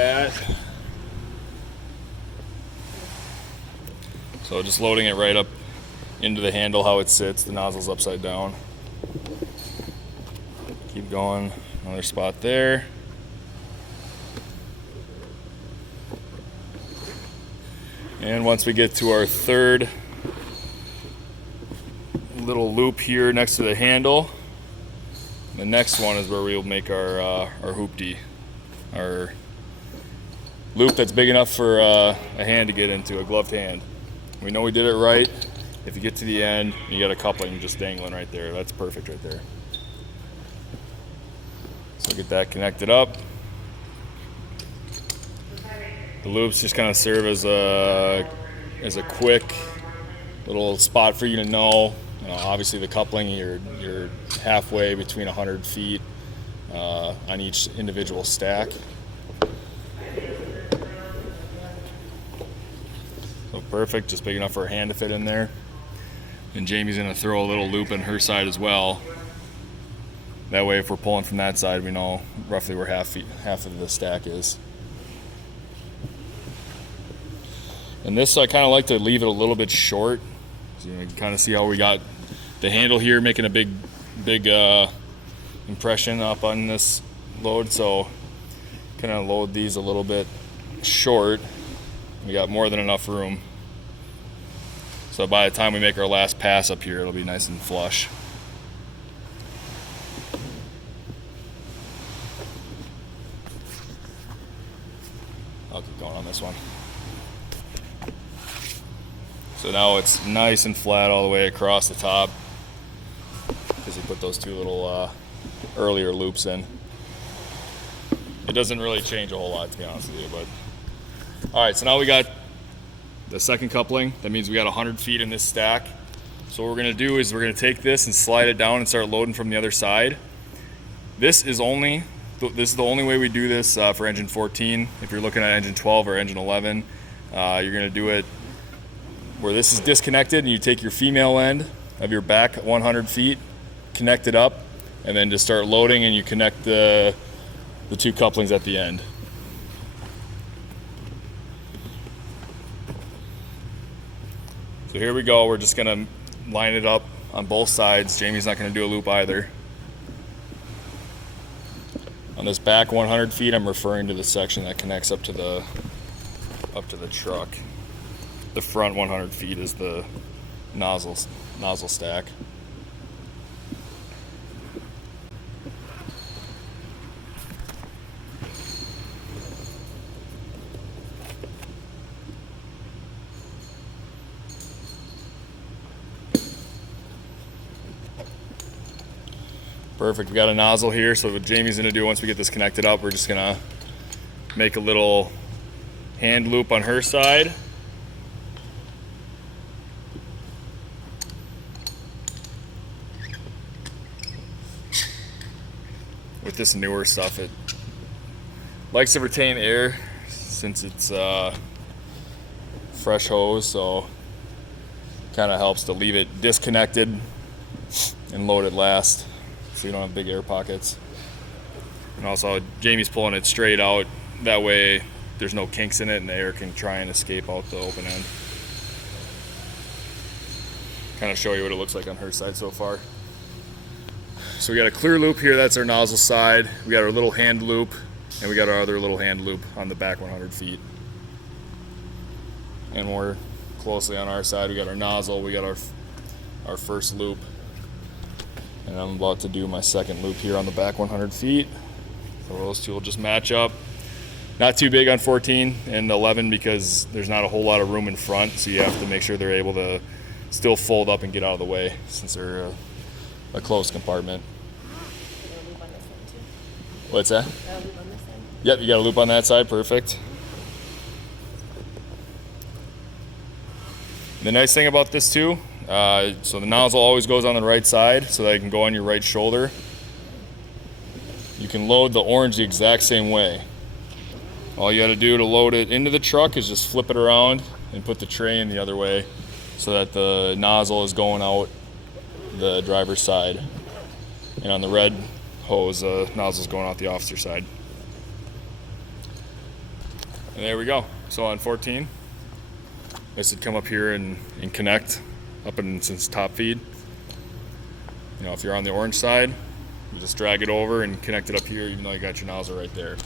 that. So just loading it right up into the handle how it sits. The nozzle's upside down. Keep going. Another spot there. And once we get to our third little loop here next to the handle, the next one is where we'll make our hoopty, our loop that's big enough for a hand to get into, a gloved hand. We know we did it right. If you get to the end, you got a coupling just dangling right there. That's perfect right there. So get that connected up. The loops just kind of serve as a quick little spot for you to know. Obviously the coupling, you're halfway between 100 feet on each individual stack. So perfect, just big enough for a hand to fit in there. And Jamie's gonna throw a little loop in her side as well. That way if we're pulling from that side, we know roughly where half of the stack is. And this, I kind of like to leave it a little bit short. So you can kind of see how we got the handle here making a big impression up on this load. So kind of load these a little bit short. We got more than enough room. So by the time we make our last pass up here, it'll be nice and flush. I'll keep going on this one. So now it's nice and flat all the way across the top because you put those two little earlier loops in. It doesn't really change a whole lot, to be honest with you, but all right, so now we got the second coupling. That means we got 100 feet in this stack. So what we're gonna do is we're gonna take this and slide it down and start loading from the other side. This is the only way we do this for engine 14. If you're looking at engine 12 or engine 11, you're gonna do it where this is disconnected and you take your female end of your back 100 feet, connect it up, and then just start loading and you connect the two couplings at the end. So here we go, we're just gonna line it up on both sides. Jamie's not gonna do a loop either. On this back 100 feet, I'm referring to the section that connects up to the truck. The front 100 feet is the nozzle stack. Perfect, we got a nozzle here, so what Jamie's gonna do once we get this connected up, we're just gonna make a little hand loop on her side. With this newer stuff, it likes to retain air since it's fresh hose, so kind of helps to leave it disconnected and load it last so you don't have big air pockets. And also Jamie's pulling it straight out, that way there's no kinks in it and the air can try and escape out the open end. Kind of show you what it looks like on her side so far. So we got a clear loop here, that's our nozzle side. We got our little hand loop, and we got our other little hand loop on the back 100 feet. And more closely on our side, we got our nozzle, we got our first loop. And I'm about to do my second loop here on the back 100 feet. So those two will just match up. Not too big on 14 and 11 because there's not a whole lot of room in front, so you have to make sure they're able to still fold up and get out of the way since they're a closed compartment. What's that? Yep, you got a loop on that side, perfect. The nice thing about this too, so the nozzle always goes on the right side so that it can go on your right shoulder. You can load the orange the exact same way. All you got to do to load it into the truck is just flip it around and put the tray in the other way so that the nozzle is going out the driver's side. And on the red hose, the nozzle is going out the officer's side. And there we go. So on 14, this would come up here and connect up in since top feed. You know, if you're on the orange side, you just drag it over and connect it up here, even though you got your nozzle right there.